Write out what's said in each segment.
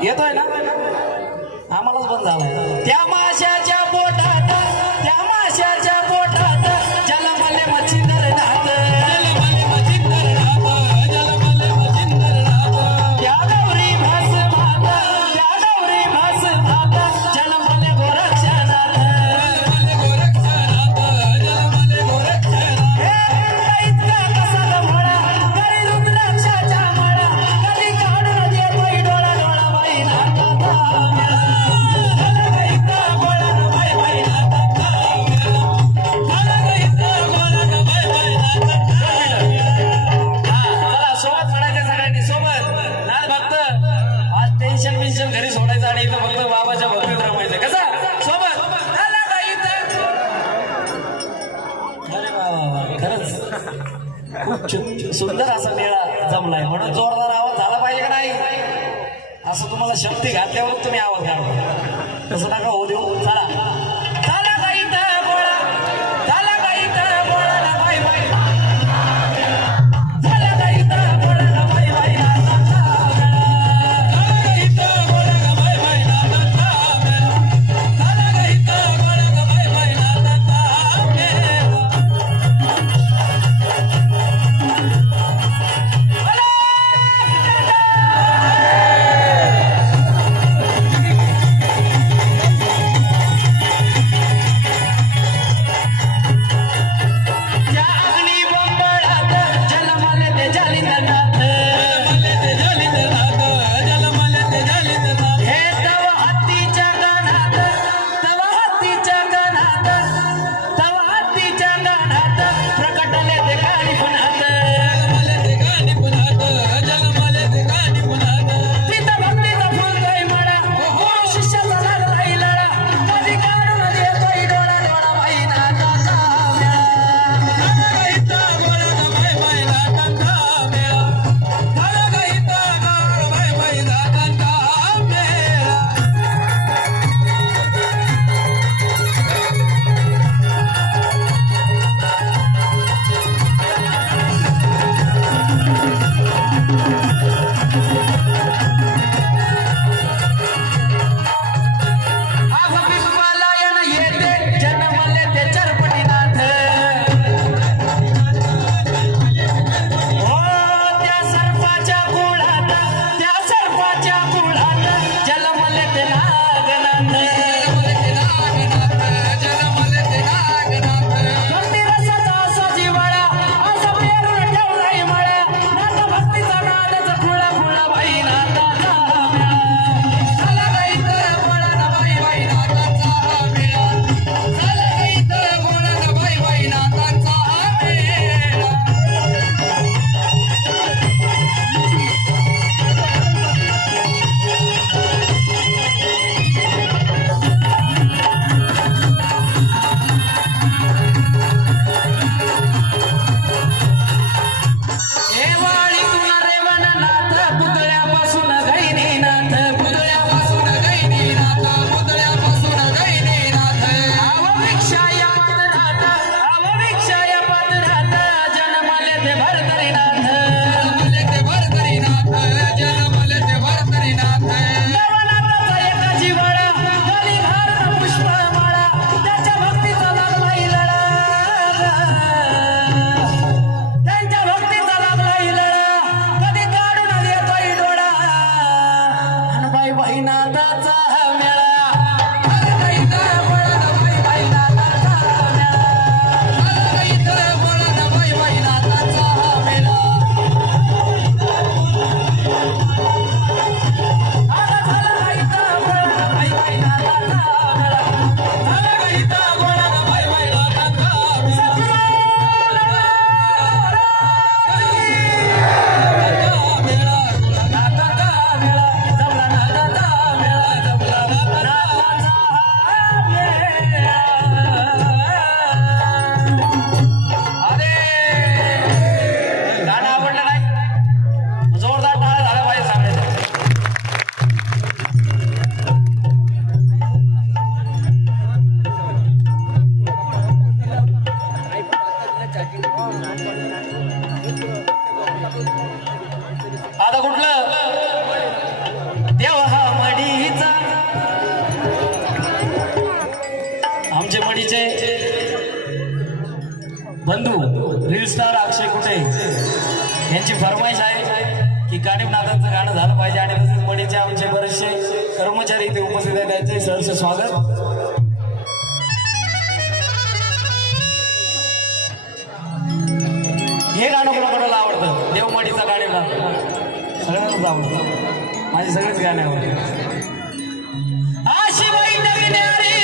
येतोय ना आम्हालाच बंद झालाय त्या माशाच्या पोटात जलमले मच्छिंदर नाथ त्या गौरी भास माता जलमले गोरक्षनाथ इतका कसा गमळा करी रुद्राक्षाच्या माळा कधी काढून देतोय डोळा बाई नाथा घरी सोडायचं आणि इथं फक्त बाबाच्या भक्तीत रमायचं कसं सोबत अरे वा खरंच खूप सुंदर असा मेळा जमलाय म्हणून जोरदार आवाज झाला पाहिजे का नाही असं तुम्हाला शक्ती घातल्यावर तुम्ही आवाज घाला तसं नका होऊ देऊ चला बंधू रील स्टार अक्षय कुटे यांची फरमाईश आहे की कानिमनाथांचं गाणं झालं पाहिजे आणि तसेच मडीचे आमचे बरेचसे कर्मचारी इथे उपस्थित आहेत त्यांचे सहर्ष स्वागत. हे गाणं कोणाकोणाला आवडतं? देवमडीचा कानिमनाथ सगळ्यांनाच आवडतं. माझे सगळेच गाणे आवडतात.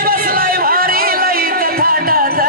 बसलाय भारी लईत थाटात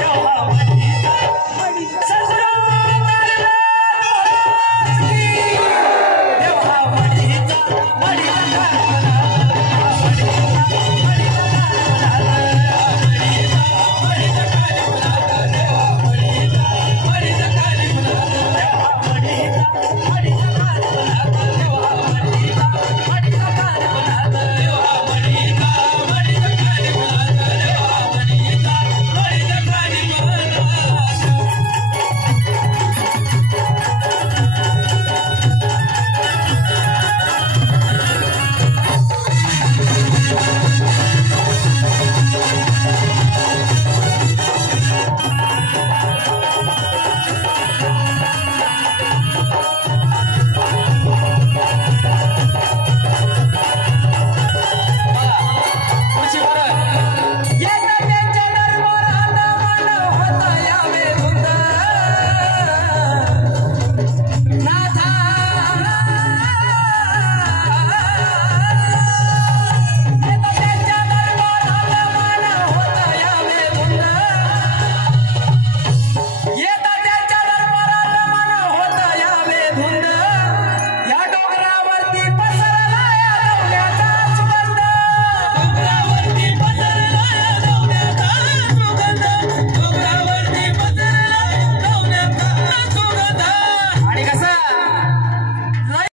Yo,